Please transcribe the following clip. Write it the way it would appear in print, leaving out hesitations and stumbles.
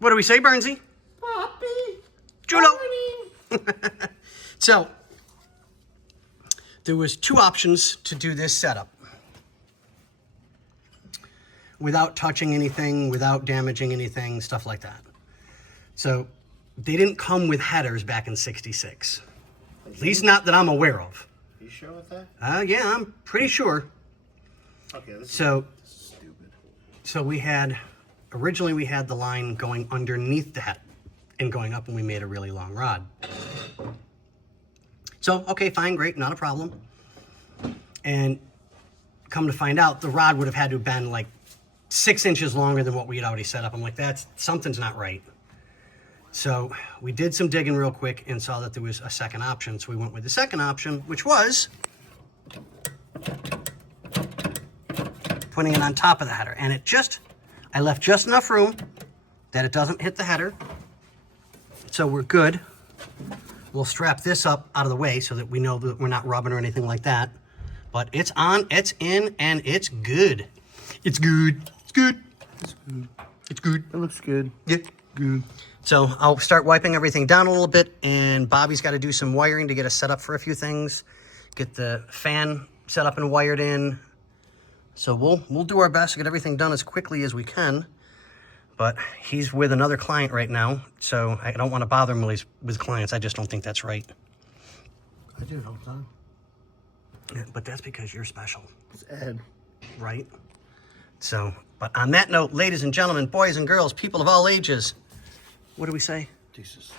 What do we say, Bernsey? Poppy. Julo. So, there was two options to do this setup. Without touching anything, without damaging anything, stuff like that. So, they didn't come with headers back in '66. At least not that I'm aware of. You sure with that? Yeah, I'm pretty sure. Okay, this So, is stupid. So originally we had the line going underneath the head and going up, and we made a really long rod. So, okay, fine, great, not a problem. And come to find out, the rod would have had to have been like 6 inches longer than what we had already set up. I'm like, something's not right. So we did some digging real quick and saw that there was a second option. So we went with the second option, which was putting it on top of the header. And I left just enough room that it doesn't hit the header. So we're good. We'll strap this up out of the way so that we know that we're not rubbing or anything like that. But it's on, it's in, and it's good. It's good. It's good. It's good. It's good. It looks good. Yeah. Good. So I'll start wiping everything down a little bit, and Bobby's got to do some wiring to get us set up for a few things. Get the fan set up and wired in. So we'll do our best to get everything done as quickly as we can. But he's with another client right now, so I don't want to bother him while he's with clients. I just don't think that's right. I do it all the time. Yeah, but that's because you're special. It's Ed. Right? So, but on that note, ladies and gentlemen, boys and girls, people of all ages, what do we say? Jesus.